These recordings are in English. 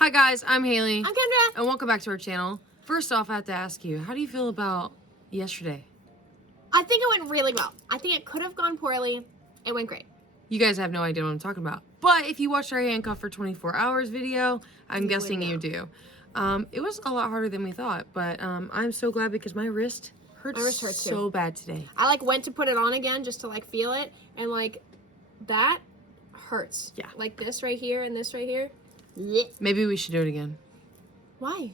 Hi guys, I'm Hailee. I'm Kendra. And welcome back to our channel. First off, I have to ask you, how do you feel about yesterday? I think it went really well. I think it could have gone poorly. It went great. You guys have no idea what I'm talking about. But if you watched our handcuff for 24 hours video, I'm guessing you do. It was a lot harder than we thought, but I'm so glad because my wrist hurts so bad today. I went to put it on again just to feel it, and that hurts. Yeah. Like this right here and this right here. Maybe we should do it again. Why?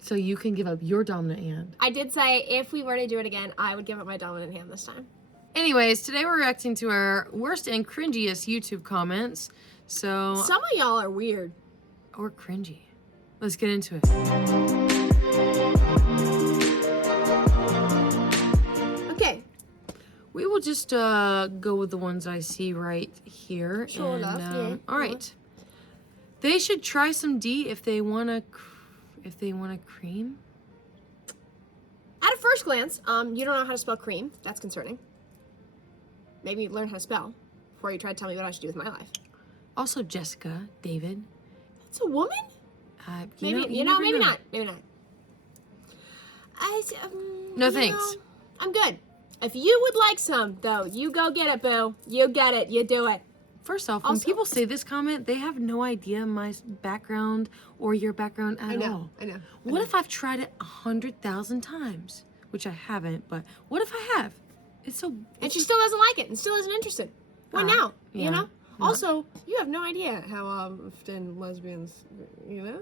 So you can give up your dominant hand. I did say if we were to do it again, I would give up my dominant hand this time. Anyways, today we're reacting to our worst and cringiest YouTube comments. So some of y'all are weird. Or cringy. Let's get into it. Okay. We will just go with the ones I see right here. Sure enough, yeah. All right. They should try some D if they want to cream. At a first glance, you don't know how to spell cream. That's concerning. Maybe learn how to spell before you try to tell me what I should do with my life. Also, Jessica, David. That's a woman? Maybe not. Maybe not. No thanks. I'm good. If you would like some, though, you go get it, boo. You get it. You do it. First off, when people say this comment, they have no idea my background or your background at all. I know. What if I've tried it 100,000 times? Which I haven't, but what if I have? And she still doesn't like it and still isn't interested. Why now? Yeah. You know? Also, you have no idea how often lesbians, we're doing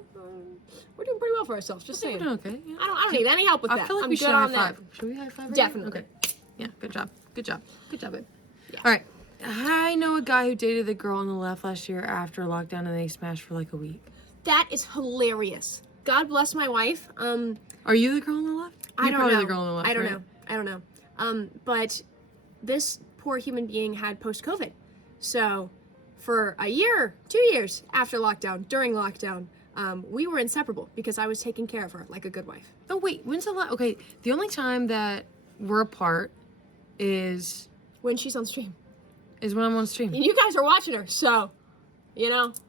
pretty well for ourselves. Just saying. We're doing okay. Yeah. I don't need any help with that. I feel like I'm we good should on high five. that. Should we high five? Definitely. Okay. Yeah. Good job. Good job. Good job, babe. Yeah. All right. I know a guy who dated the girl on the left last year after lockdown, and they smashed for like a week. That is hilarious. God bless my wife. Are you the girl on the left? I don't know. The girl on the left, I don't right? know. But this poor human being had post-COVID. So for a year, 2 years after lockdown, during lockdown, we were inseparable because I was taking care of her like a good wife. Oh, wait. When's the last? Okay. The only time that we're apart is when she's on stream. Is when I'm on stream. And you guys are watching her, so,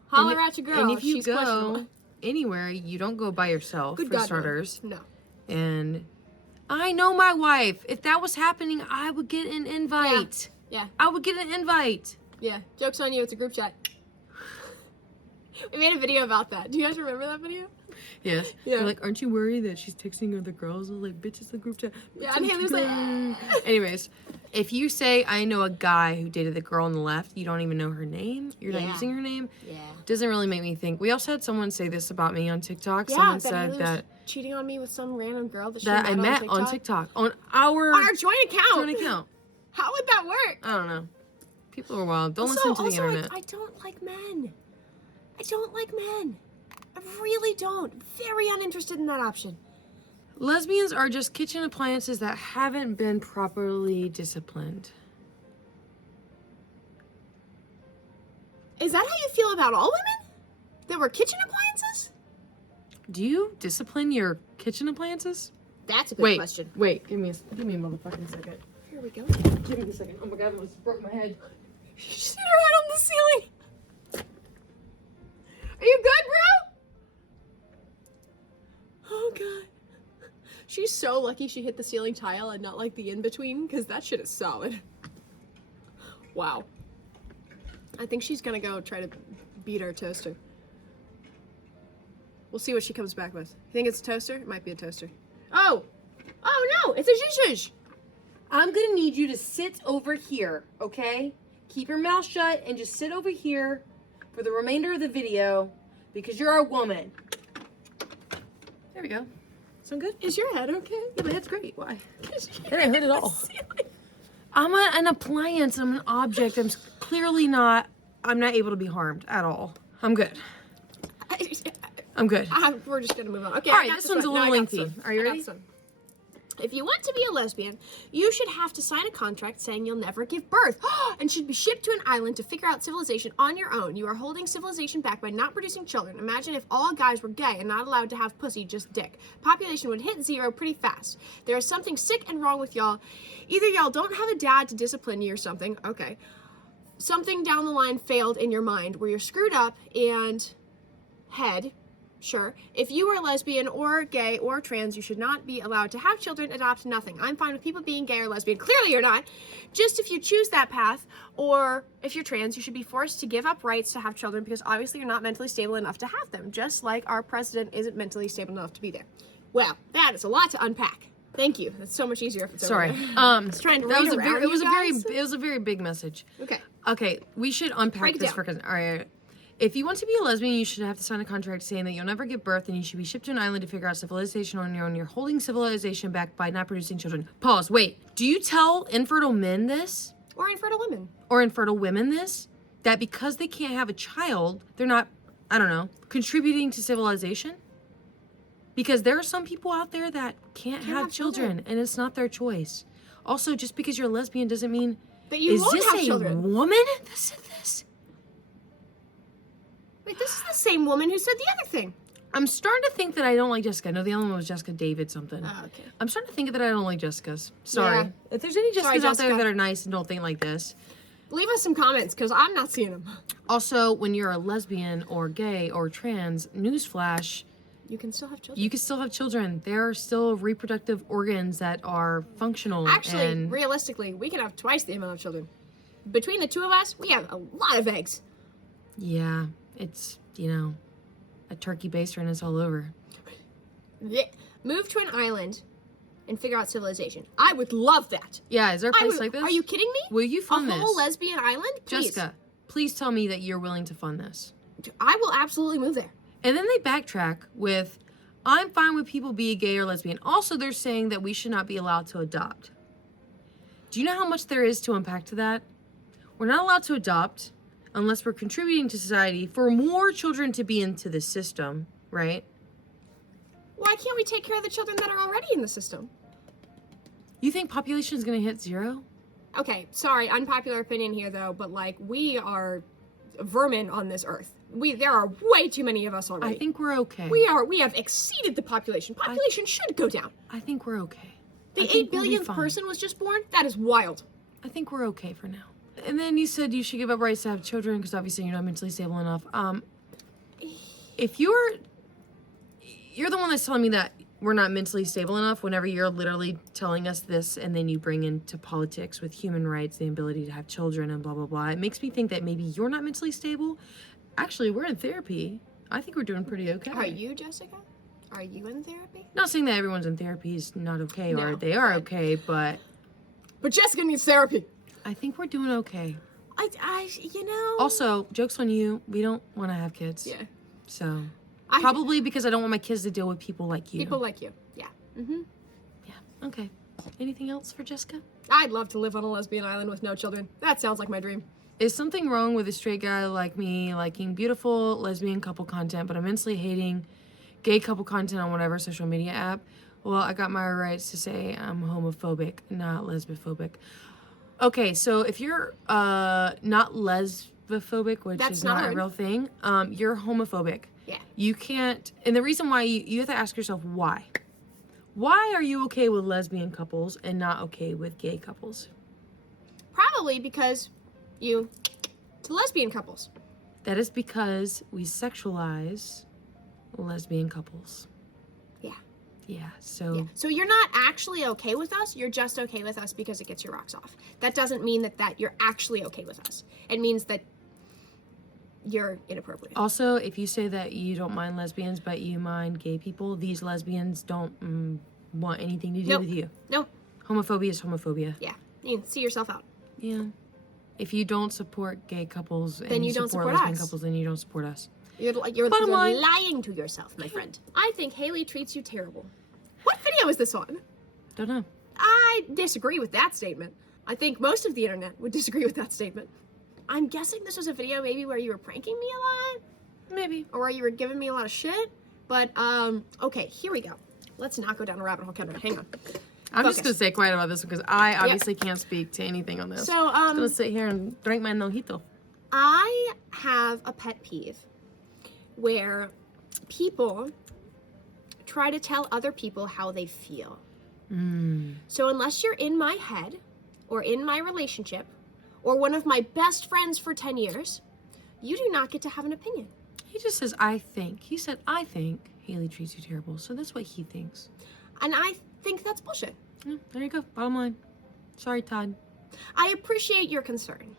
holler at your girl. And if you she's go anywhere, you don't go by yourself, for starters. No. And I know my wife. If that was happening, I would get an invite. Yeah. I would get an invite. Yeah. Joke's on you. It's a group chat. We made a video about that. Do you guys remember that video? Yes. Yeah. They're like, aren't you worried that she's texting other girls? I was like, bitch, it's a group chat. Yeah, and Hailee was like... Anyways, if you say, I know a guy who dated the girl on the left, you don't even know her name. You're not using her name. Yeah. Doesn't really make me think. We also had someone say this about me on TikTok. Yeah, someone said that cheating on me with some random girl that I met on TikTok. On our joint account. How would that work? I don't know. People are wild. Don't listen to the internet. I don't like men. I don't like men. I really don't. Very uninterested in that option. Lesbians are just kitchen appliances that haven't been properly disciplined. Is that how you feel about all women? That we're kitchen appliances? Do you discipline your kitchen appliances? That's a good question. Wait, give me a motherfucking second. Here we go. Give me a second. Oh my god, I almost broke my head. She hit her head on the ceiling. Are you good, bro? Oh god. She's so lucky she hit the ceiling tile and not the in-between, because that shit is solid. Wow. I think she's gonna go try to beat our toaster. We'll see what she comes back with. You think it's a toaster? It might be a toaster. Oh! Oh no! It's a zhuzh! I'm gonna need you to sit over here, okay? Keep your mouth shut and just sit over here for the remainder of the video because you're a woman. There we go. Sound good? Is your head okay? Yeah, my head's great. Why? It didn't hurt at all. I'm an appliance. I'm an object. I'm not able to be harmed at all. I'm good. I'm good. We're just gonna move on. Okay. All right, this one's a little lengthy. Are you ready? If you want to be a lesbian, you should have to sign a contract saying you'll never give birth and should be shipped to an island to figure out civilization on your own. You are holding civilization back by not producing children. Imagine if all guys were gay and not allowed to have pussy, just dick. Population would hit zero pretty fast. There is something sick and wrong with y'all. Either y'all don't have a dad to discipline you or something. Okay. Something down the line failed in your mind where you're screwed up and head Sure. If you are lesbian or gay or trans, you should not be allowed to have children, adopt, nothing. I'm fine with people being gay or lesbian. Clearly you're not. Just if you choose that path, or if you're trans, you should be forced to give up rights to have children because obviously you're not mentally stable enough to have them, just like our president isn't mentally stable enough to be there. Well, that is a lot to unpack. Thank you. That's so much easier if it's Sorry. over there. I was trying to read around it was you a very guys. it was a very big message. Okay. Okay, we should unpack Break it this down. all right. If you want to be a lesbian, you should have to sign a contract saying that you'll never give birth and you should be shipped to an island to figure out civilization on your own. You're holding civilization back by not producing children. Pause. Wait. Do you tell infertile men this? Or infertile women. Or infertile women this? That because they can't have a child, they're not, I don't know, contributing to civilization? Because there are some people out there that can't have children and it's not their choice. Also, just because you're a lesbian doesn't mean That you won't have is children. this a woman that said this? Wait, this is the same woman who said the other thing. I'm starting to think that I don't like Jessica. No, the other one was Jessica David something. Oh, okay. I'm starting to think that I don't like Jessicas. Sorry. Yeah. If there's any Sorry, Jessicas out there Jessica. that are nice and don't think like this. Leave us some comments, because I'm not seeing them. Also, when you're a lesbian or gay or trans, newsflash, You can still have children. you can still have children. There are still reproductive organs that are functional. Actually, and realistically, we can have twice the amount of children. Between the two of us, we have a lot of eggs. yeah, it's, you know, a turkey baster and it's all over. Blech. Move to an island and figure out civilization. I would love that. Yeah, is there a I place would- like this? Are you kidding me? Will you A fund this? whole lesbian island? Please. Jessica, please tell me that you're willing to fund this. I will absolutely move there. And then they backtrack with, I'm fine with people being gay or lesbian. Also, they're saying that we should not be allowed to adopt. Do you know how much there is to unpack to that? We're not allowed to adopt unless we're contributing to society for more children to be into the system, right? Why can't we take care of the children that are already in the system? You think population is going to hit 0? Okay, sorry, unpopular opinion here though, but like we are vermin on this earth. There are way too many of us already. I think we're okay. We have exceeded the population. Population should go down. I think we're okay. The I 8 think we'll be billionth fine. person was just born? That is wild. I think we're okay for now. And then you said you should give up rights to have children because obviously you're not mentally stable enough. If you're the one that's telling me that we're not mentally stable enough whenever you're literally telling us this and then you bring into politics with human rights, the ability to have children and blah, blah, blah. It makes me think that maybe you're not mentally stable. Actually, we're in therapy. I think we're doing pretty okay. Are you, Jessica? Are you in therapy? Not saying that everyone's in therapy is not okay or No, they are right. okay, but But Jessica needs therapy. I think we're doing okay. You know. Also, joke's on you, we don't want to have kids. Yeah. So, I- probably because I don't want my kids to deal with people like you. People like you. Yeah. Mm-hmm. Yeah, okay. Anything else for Jessica? I'd love to live on a lesbian island with no children. That sounds like my dream. Is something wrong with a straight guy like me liking beautiful lesbian couple content, but immensely hating gay couple content on whatever social media app? Well, I got my rights to say I'm homophobic, not lesbophobic. Okay, so if you're not lesbophobic, which That's is not not a a word. real thing, you're homophobic. Yeah. You can't, and the reason why you have to ask yourself why. Why are you okay with lesbian couples and not okay with gay couples? Probably because you to lesbian couples. That is because we sexualize lesbian couples. Yeah. Yeah, so Yeah. So you're not actually okay with us. You're just okay with us because it gets your rocks off. That doesn't mean that you're actually okay with us. It means that you're inappropriate. also, if you say that you don't mind lesbians but you mind gay people, these lesbians don't want anything to do Nope. with you. Nope. Homophobia is homophobia. Yeah. You can see yourself out. Yeah. If you don't support gay couples Then and you don't support lesbian us. couples, then you don't support us. You're Bottom line. lying to yourself, my friend. I think Hailee treats you terrible. What video is this on? Don't know. I disagree with that statement. I think most of the internet would disagree with that statement. I'm guessing this was a video maybe where you were pranking me a lot, Maybe. or where you were giving me a lot of shit. But okay, here we go. Let's not go down a rabbit hole, Kendra. Hang on. I'm Focus. just gonna stay quiet about this one because I obviously can't speak to anything on this. So I'm gonna sit here and drink my nojito. I have a pet peeve where people try to tell other people how they feel. So unless you're in my head or in my relationship or one of my best friends for 10 years, you do not get to have an opinion. He just says, I think. He said, I think Hailee treats you terrible. So that's what he thinks. And I think that's bullshit. Yeah, there you go. Bottom line. Sorry, Todd. I appreciate your concern.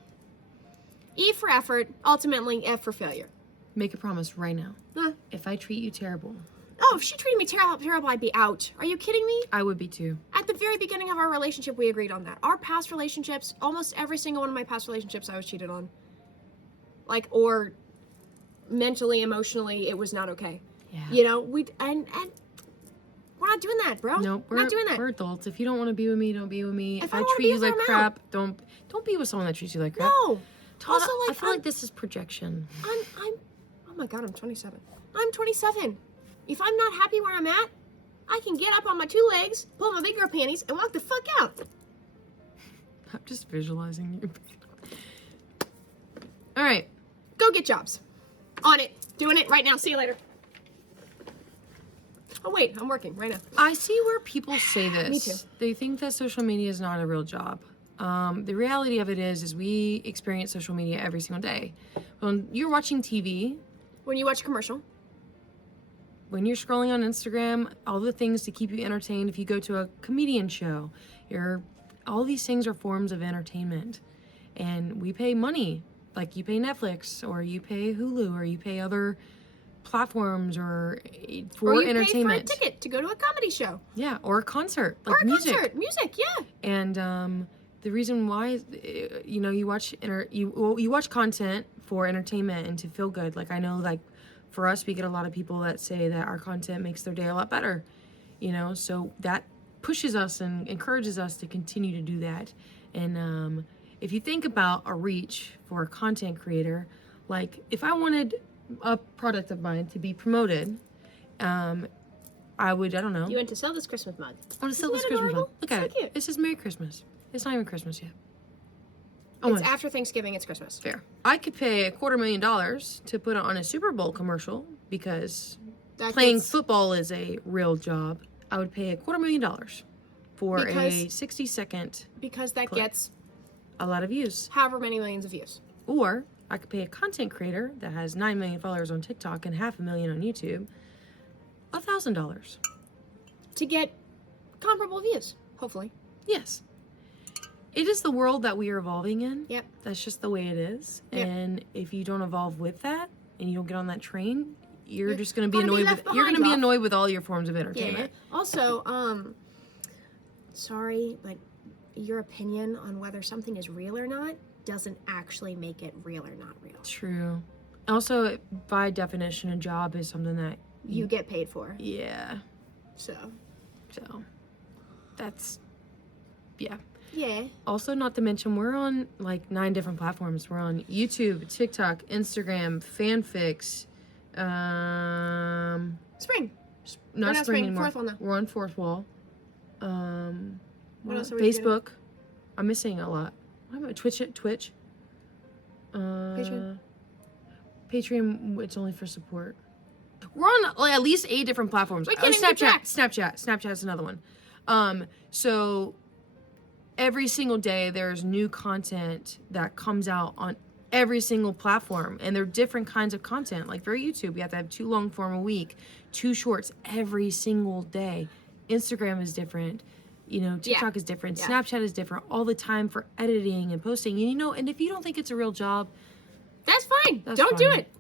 E for effort, ultimately F for failure. Make a promise right now. Huh? If I treat you terrible. Oh, if she treated me terrible, I'd be out. Are you kidding me? I would be too. At the very beginning of our relationship, we agreed on that. Our past relationships, almost every single one of my past relationships, I was cheated on. Like, or mentally, emotionally, it was not okay. Yeah. You know, and we're not doing that, bro. Nope, we're not doing that. We're adults. If you don't want to be with me, don't be with me. If If I I don't wanna treat be you with her, like I'm crap, don't be with someone that treats you like crap. No. Todd, Also, like, I feel like this is projection. I'm, oh my God, I'm 27. I'm 27. If I'm not happy where I'm at, I can get up on my two legs, pull my big girl panties, and walk the fuck out. I'm just visualizing you. All right. Go get jobs. On it. Doing it right now. See you later. Oh, wait. I'm working right now. I see where people say this. Me too. They think that social media is not a real job. The reality of it is we experience social media every single day. When you're watching TV, When you watch a commercial. when you're scrolling on Instagram, all the things to keep you entertained. If you go to a comedian show, all these things are forms of entertainment. And we pay money, like you pay Netflix or you pay Hulu or you pay other platforms for entertainment. Pay for a ticket to go to a comedy show. Yeah, or a concert, like Or a music. concert. Music, yeah. And the reason why is, you watch content for entertainment and to feel good. Like I know, like for us, we get a lot of people that say that our content makes their day a lot better. So that pushes us and encourages us to continue to do that. And if you think about a reach for a content creator, like if I wanted a product of mine to be promoted, I don't know. You went to sell this Christmas mug. I want to sell this Isn't that Christmas mug. adorable? Look So at it. cute. It says Merry Christmas. It's not even Christmas yet. It's Almost. after Thanksgiving. It's Christmas. Fair. I could pay $250,000 to put it on a Super Bowl commercial because playing football is a real job. I would pay $250,000 for a 60-second, Because that clip. gets a lot of views. however many millions of views. Or I could pay a content creator that has 9 million followers on TikTok and 500,000 on YouTube $1,000. To get comparable views, hopefully. Yes. It is the world that we are evolving in. Yep. That's just the way it is. Yep. And if you don't evolve with that and you don't get on that train, you're just going to be gonna be annoyed left with you're going to behind, be y'all. annoyed with all your forms of Yeah. entertainment. Also, sorry, but your opinion on whether something is real or not doesn't actually make it real or not real. True. Also, by definition, a job is something that You get paid for. yeah. So, That's yeah. yeah. Also, not to mention, we're on like 9 different platforms. We're on YouTube, TikTok, Instagram, fanfics, Spring. not not Spring Spring, anymore. Fourth Wall now. We're on Fourth Wall. What else are we doing? Facebook. I'm missing a lot. What about Twitch? Patreon. Patreon. It's only for support. We're on like, at least 8 different platforms. We can't even keep track. Snapchat is another one. So every single day there's new content that comes out on every single platform, and they're different kinds of content. Like for YouTube, we have to have 2 long form a week, 2 shorts every single day. Instagram is different. TikTok is different. Yeah. Snapchat is different all the time for editing and posting. And if you don't think it's a real job, That's fine. That's Don't do fine. it.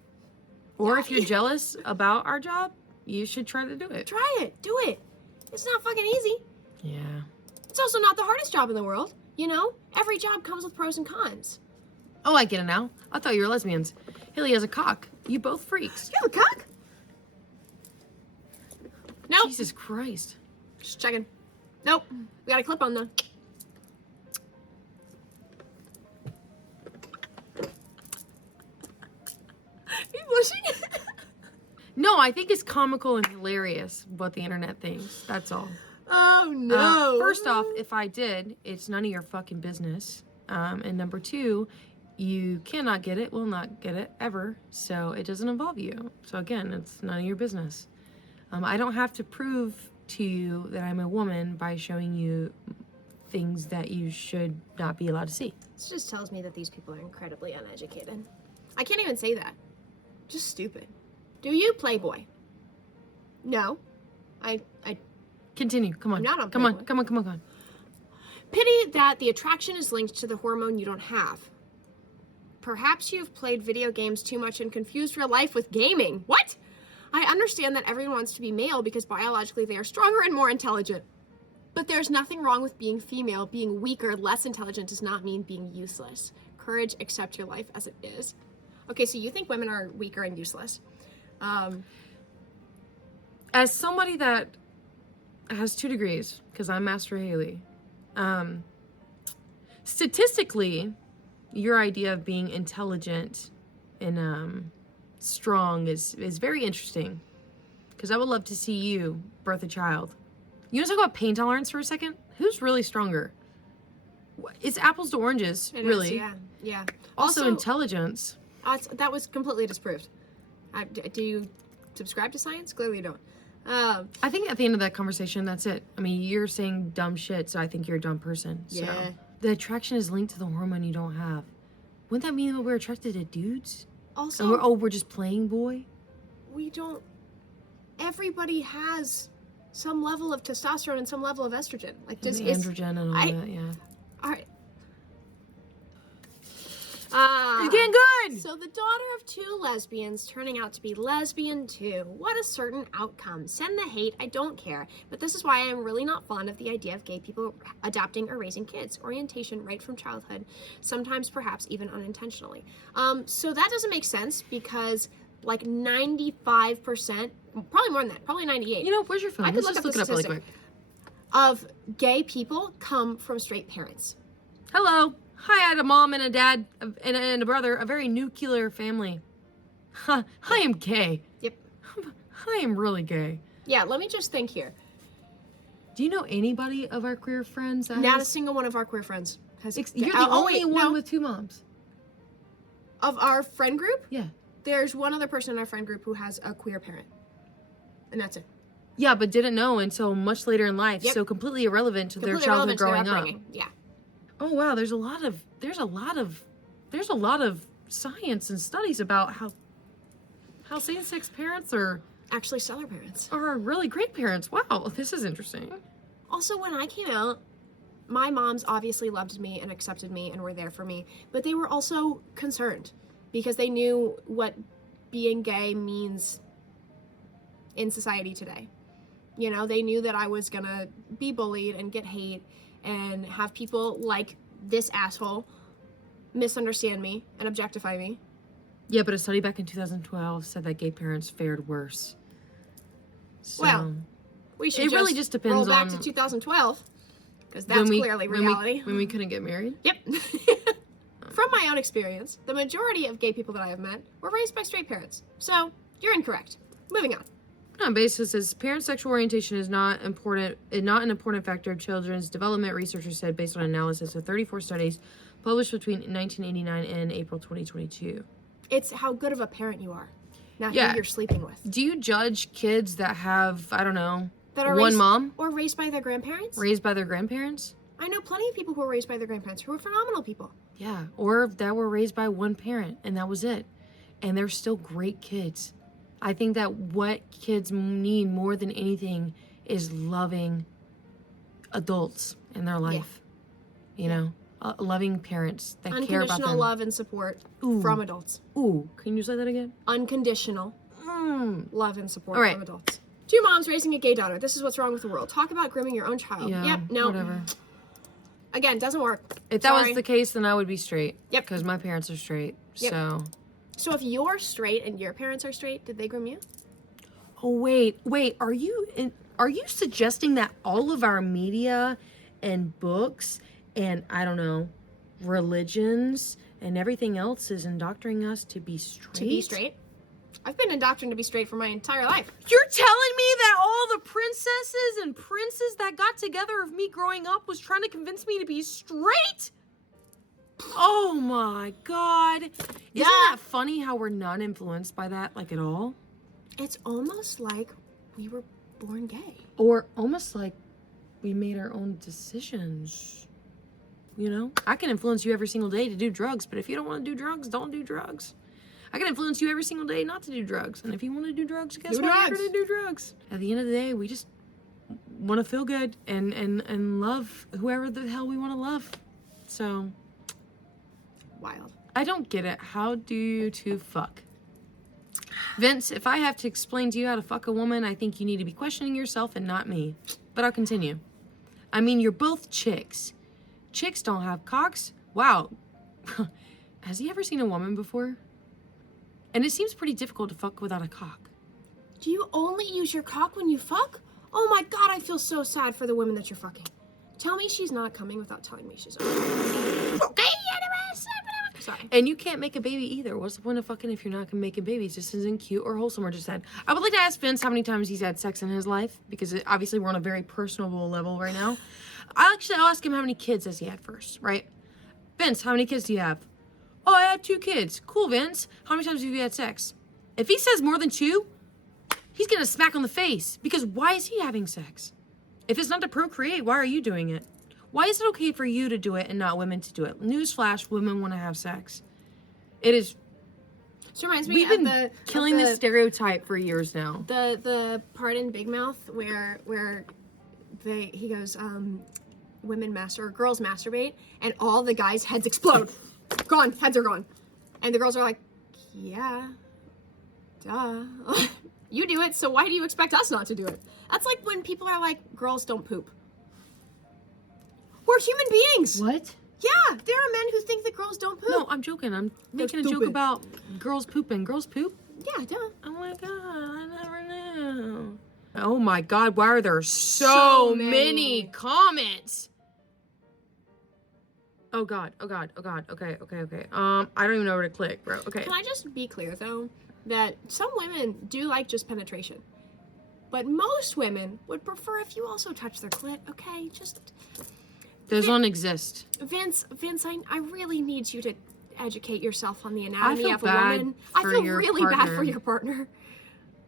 or if you're jealous about our job, you should try to do it. Try it. Do it. It's not fucking easy. Yeah. It's also not the hardest job in the world. Every job comes with pros and cons. Oh, I get it now. I thought you were lesbians. Hailee has a cock. You both freaks. You have a cock? Nope. Jesus Christ. Just checking. Nope. We got a clip on though. You blushing? No, I think it's comical and hilarious what the internet thinks. That's all. Oh no. First off, if I did, it's none of your fucking business. And number 2, you cannot get it, will not get it ever. So it doesn't involve you. So again, it's none of your business. I don't have to prove to you that I'm a woman by showing you things that you should not be allowed to see. This just tells me that these people are incredibly uneducated. I can't even say that. Just stupid. Do you, Playboy? No. I Continue. Come on. I'm not on Come on. Playboy. Come on. Come on. Come on. Pity that the attraction is linked to the hormone you don't have. Perhaps you've played video games too much and confused real life with gaming. What? I understand that everyone wants to be male because biologically they are stronger and more intelligent. But there's nothing wrong with being female. Being weaker, less intelligent does not mean being useless. Courage, accept your life as it is. Okay, so you think women are weaker and useless. As somebody that has 2 degrees, because I'm Master Hailee, statistically, your idea of being intelligent and strong is very interesting. Because I would love to see you birth a child. You want to talk about pain tolerance for a second? Who's really stronger? It's apples to oranges, It really. is, yeah, yeah. Also intelligence. That was completely disproved. Do you subscribe to science? Clearly you don't. I think at the end of that conversation, that's it. I mean, you're saying dumb shit, so I think you're a dumb person. Yeah. So the attraction is linked to the hormone you don't have. Wouldn't that mean that we're attracted to dudes? Also, And we're just playing boy? we don't. Everybody has some level of testosterone and some level of estrogen. Like, And does androgen and all that, yeah. all right. It's getting good! So the daughter of 2 lesbians turning out to be lesbian too. What a certain outcome. Send the hate, I don't care. But this is why I'm really not fond of the idea of gay people adopting or raising kids. Orientation right from childhood, sometimes perhaps even unintentionally. So that doesn't make sense because like 95%, probably more than that, probably 98. You know, where's your phone? I could Let's look just up look the it up really quick. of gay people come from straight parents. Hello. Hi, I had a mom and a dad and a brother, a very nuclear family. I am gay. Yep. I am really gay. Yeah, let me just think here. Do you know anybody of our queer friends that Not a has... single one of our queer friends has. You're the only one with 2 moms. Of our friend group, Yeah. there's one other person in our friend group who has a queer parent, and that's it. Yeah, but didn't know until much later in life, Yep. so completely irrelevant to their Completely childhood irrelevant to their growing up. upbringing. Yeah. Oh wow, there's a lot of science and studies about how same-sex parents are Actually, stellar parents. really great parents. Wow, this is interesting. Also, when I came out, my moms obviously loved me and accepted me and were there for me, but they were also concerned because they knew what being gay means in society today. You know, they knew that I was gonna be bullied and get hate and have people like this asshole misunderstand me and objectify me. Yeah, but a study back in 2012 said that gay parents fared worse. So, Well, we should it really just depends roll back on to 2012 because that's clearly reality. when we couldn't get married. Yep. From my own experience, the majority of gay people that I have met were raised by straight parents. So, you're incorrect. Moving on. On basis says parent sexual orientation is not an important factor of children's development, researchers said based on analysis of 34 studies published between 1989 and April 2022. It's how good of a parent you are, not Yeah. who you're sleeping with. Do you judge kids that have, I don't know, That are one raised, mom or raised by their grandparents? raised by their grandparents? I know plenty of people who were raised by their grandparents who are phenomenal people. Yeah, or that were raised by one parent and that was it. And they're still great kids. I think that what kids need more than anything is loving adults in their life. You know, loving parents that care about Unconditional them. love and support Ooh. from adults. Ooh, can you say that again? Unconditional love and support All right. from adults. 2 moms raising a gay daughter. This is what's wrong with the world. Talk about grooming your own child. Yeah, Yep, no. whatever. Again, doesn't work. If that Sorry. was the case, then I would be straight. Yep. Because my parents are straight. Yep. So. So if you're straight and your parents are straight, did they groom you? Oh wait. Are you suggesting that all of our media and books and I don't know, religions and everything else is indoctrinating us to be straight? To be straight? I've been indoctrinated to be straight for my entire life. You're telling me that all the princesses and princes that got together of me growing up was trying to convince me to be straight? Oh my God. Isn't that funny how we're not influenced by that, like, at all? It's almost like we were born gay. Or almost like we made our own decisions. You know? I can influence you every single day to do drugs, but if you don't want to do drugs, don't do drugs. I can influence you every single day not to do drugs. And if you want to do drugs, guess Do what? You're drugs. going to do drugs. At the end of the day, we just want to feel good and love whoever the hell we want to love. So, Wild. I don't get it. How do you two fuck? Vince, if I have to explain to you how to fuck a woman, I think you need to be questioning yourself and not me. But I'll continue. I mean, you're both chicks. Chicks don't have cocks. Wow. Has he ever seen a woman before? And it seems pretty difficult to fuck without a cock. Do you only use your cock when you fuck? Oh my god, I feel so sad for the women that you're fucking. Tell me she's not coming without telling me she's okay. Anyways. Sorry. And you can't make a baby either. What's the point of fucking if you're not gonna make a baby? It just isn't cute or wholesome or just sad. I would like to ask Vince how many times he's had sex in his life, because obviously we're on a very personable level right now. I'll ask him how many kids has he had first, right? Vince, how many kids do you have? Oh, I have 2 kids. Cool, Vince. How many times have you had sex? If he says more than 2, he's gonna smack on the face, because why is he having sex? If it's not to procreate, why are you doing it? Why is it okay for you to do it and not women to do it? Newsflash, women want to have sex. It is. So it reminds me We've of been killing this stereotype for years now. The part in Big Mouth where he goes, girls masturbate, and all the guys' heads explode. Gone, heads are gone. And the girls are like, yeah, duh. You do it, so why do you expect us not to do it? That's like when people are like, girls don't poop. We're human beings. What? Yeah, there are men who think that girls don't poop. No, I'm joking. I'm making a joke stupid. about girls pooping. Girls poop? Yeah, duh. Oh my god, I never knew. Oh my god, why are there so many comments? Oh god. Okay. I don't even know where to click, bro. Okay. Can I just be clear, though, that some women do like just penetration. But most women would prefer if you also touch their clit, okay? Just... Those don't exist. Vince, I really need you to educate yourself on the anatomy feel of a bad woman. for I feel your really bad partner. for your partner.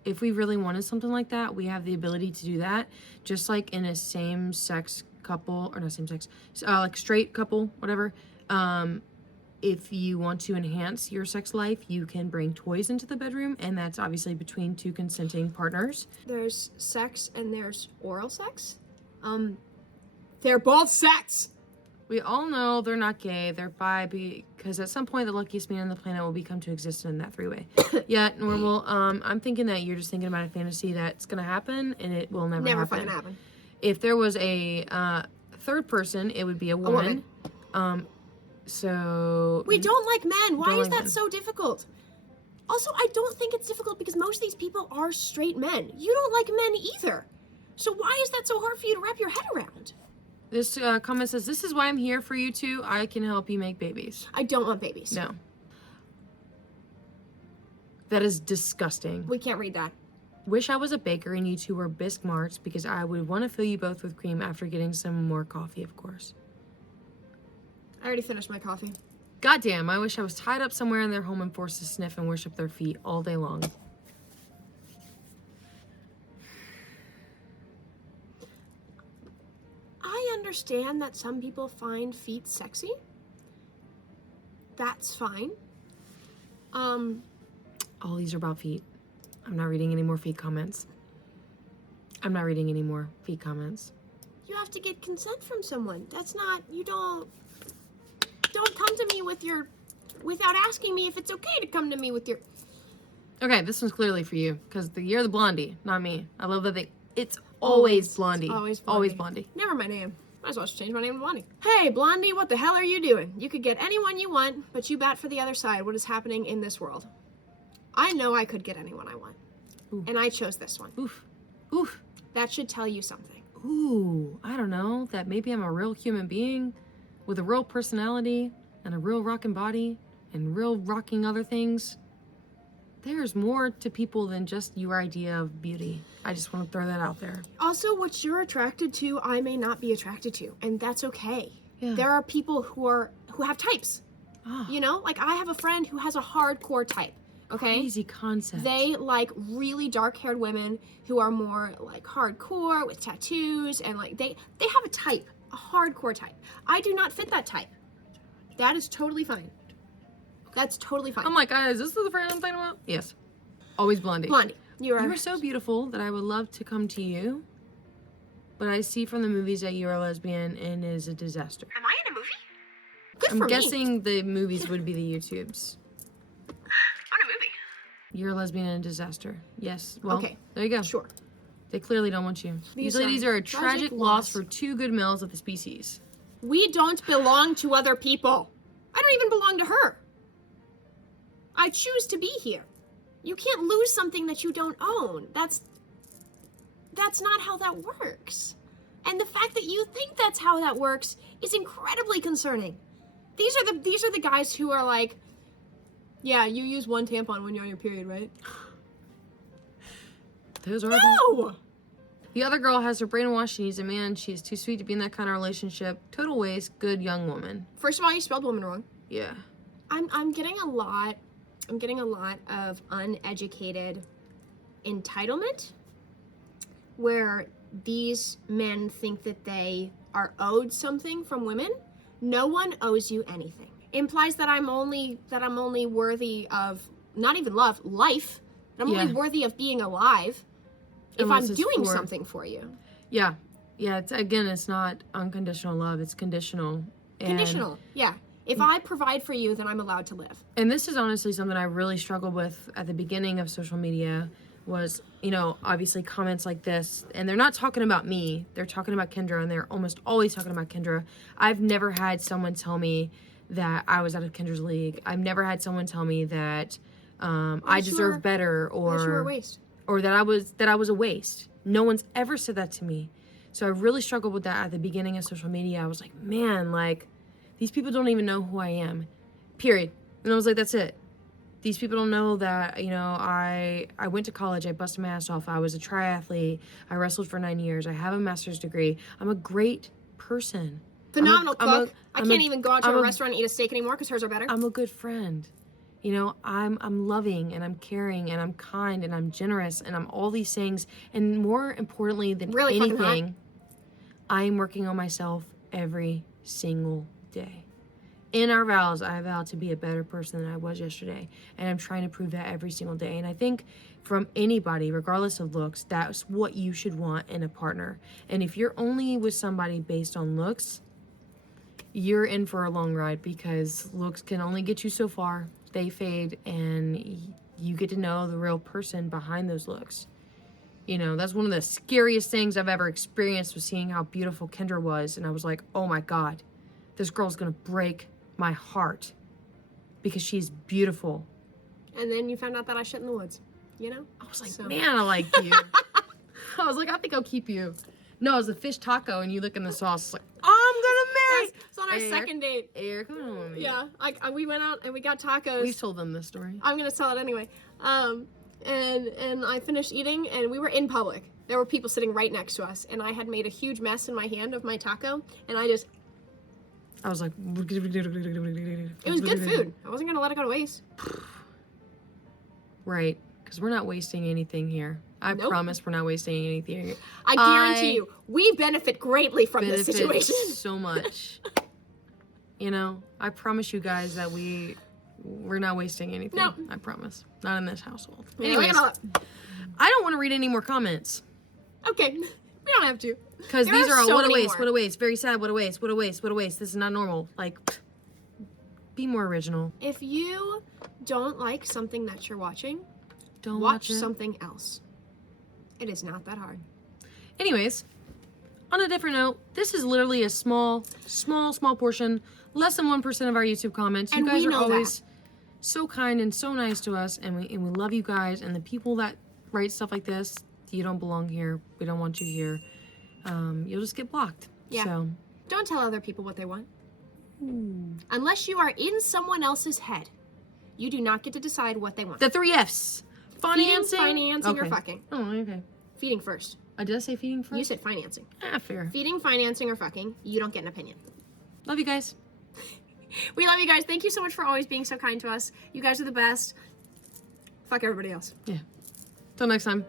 If we really wanted something like that, we have the ability to do that. Just like in a same-sex couple, or not same-sex, like straight couple, whatever. If you want to enhance your sex life, you can bring toys into the bedroom, and that's obviously between 2 consenting partners. There's sex and there's oral sex. They're both sex. We all know they're not gay, they're bi, because at some point the luckiest man on the planet will become to exist in that 3-way. Yeah, normal. I'm thinking that you're just thinking about a fantasy that's gonna happen, and it will never happen. Fucking happen. If there was a third person, it would be a woman. So we don't like men. Why is like that men. so difficult? Also, I don't think it's difficult because most of these people are straight men. You don't like men either. So why is that so hard for you to wrap your head around? This comment says, "This is why I'm here for you two. I can help you make babies." I don't want babies. No. That is disgusting. We can't read that. Wish I was a baker and you two were bisque marks, because I would want to fill you both with cream after getting some more coffee, of course. I already finished my coffee. Goddamn, I wish I was tied up somewhere in their home and forced to sniff and worship their feet all day long. I understand that some people find feet sexy. That's fine. All these are about feet. I'm not reading any more feet comments. I'm not reading any more feet comments. You have to get consent from someone. That's not, you don't come to me without asking me if it's okay to come to me with your... Okay, this one's clearly for you, because you're the blondie, not me. I love that it's always blondie. It's always blondie. Always blondie. Never my name. Might as well just change my name to Blondie. Hey, Blondie, what the hell are you doing? You could get anyone you want, but you bat for the other side. What is happening in this world? I know I could get anyone I want. Ooh. And I chose this one. Oof. Oof. That should tell you something. Ooh, I don't know. That maybe I'm a real human being with a real personality and a real rockin' body and real rocking other things. There's more to people than just your idea of beauty. I just want to throw that out there. Also, what you're attracted to, I may not be attracted to, and that's okay. Yeah. There are people who have types. Oh, You know, like I have a friend who has a hardcore type. Okay. crazy concept. They like really dark-haired women who are more like hardcore with tattoos, and like they have a type, a hardcore type. I do not fit that type. That is totally fine. That's totally fine. I'm like, is this the friend I'm thinking about? Yes. Always Blondie. Blondie, you You are so beautiful that I would love to come to you. But I see from the movies that you are a lesbian and it is a disaster. Am I in a movie? Good I'm for me. guessing the movies would be the YouTubes. I'm in a movie. You're a lesbian and a disaster. Yes. Well, Okay. there you go. Sure. They clearly don't want you. These These ladies are a tragic tragic loss loss. for two good males of the species. We don't belong to other people. I don't even belong to her. I choose to be here. You can't lose something that you don't own. That's not how that works. And the fact that you think that's how that works is incredibly concerning. These are the guys who are like, yeah, you use one tampon when you're on your period, right? Those are No! The other girl has her brainwashed. She needs a man. She is too sweet to be in that kind of relationship. Total waste. Good young woman. First of all, you spelled woman wrong. Yeah. I'm getting a lot of uneducated entitlement where these men think that they are owed something from women. No one owes you anything. Implies that I'm only worthy of not even love, life. I'm only worthy of being alive if Unless I'm it's doing for- something for you. Yeah. Yeah. It's not unconditional love. It's conditional. Conditional. Yeah. If I provide for you, then I'm allowed to live. And this is honestly something I really struggled with at the beginning of social media was, obviously comments like this. And they're not talking about me. They're talking about Kendra, and they're almost always talking about Kendra. I've never had someone tell me that I was out of Kendra's league. I've never had someone tell me that I deserve better Unless you were a waste. or that I was a waste. No one's ever said that to me. So I really struggled with that at the beginning of social media. I was like, man, these people don't even know who I am, period. And I was like, that's it. These people don't know that, I went to college, I busted my ass off, I was a triathlete, I wrestled for 9 years, I have a master's degree, I'm a great person. Phenomenal cook. I can't even go out to I'm a restaurant and eat a steak anymore because hers are better. I'm a good friend. I'm loving and I'm caring and I'm kind and I'm generous and I'm all these things. And more importantly than Really fucking hot. anything, I'm working on myself every single day. In our vows, I vow to be a better person than I was yesterday. And I'm trying to prove that every single day. And I think from anybody, regardless of looks, that's what you should want in a partner. And if you're only with somebody based on looks, you're in for a long ride because looks can only get you so far. They fade and you get to know the real person behind those looks. That's one of the scariest things I've ever experienced was seeing how beautiful Kendra was. And I was like, oh my God, this girl's gonna break my heart because she's beautiful. And then you found out that I shit in the woods, I was like, man, I like you. I was like, I think I'll keep you. No, it was a fish taco and you look in the sauce. It's like, I'm gonna marry. It's on our second date. Eric, come on with me. Yeah, we went out and we got tacos. We've told them this story. I'm gonna tell it anyway. And I finished eating and we were in public. There were people sitting right next to us and I had made a huge mess in my hand of my taco and I was like, it was good food. I wasn't gonna let it go to waste. Right, because we're not wasting anything here. I promise we're not wasting anything. I guarantee you, we benefit greatly from this situation. So much. I promise you guys that we're not wasting anything. No. I promise. Not in this household. Anyways, I don't want to read any more comments. okay, we don't have to. Because There these are are all, so what a many waste, more. what a waste, very sad, what a waste, what a waste, what a waste. This is not normal. Be more original. If you don't like something that you're watching, Don't watch watch it. something else. It is not that hard. Anyways, on a different note, this is literally a small portion, less than 1% of our YouTube comments. And you guys we are know always so kind and so nice to us, and we love you guys. And the people that write stuff like this, you don't belong here. We don't want you here. You'll just get blocked. Yeah. So, Don't tell other people what they want. Unless you are in someone else's head, you do not get to decide what they want. the 3 F's. Financing. Feeding, financing, or Okay. fucking. Oh, okay. Feeding first. Did I say feeding first? You said financing. Fair. Feeding, financing, or fucking, you don't get an opinion. Love you guys. We love you guys. Thank you so much for always being so kind to us. You guys are the best. Fuck everybody else. Yeah. Till next time.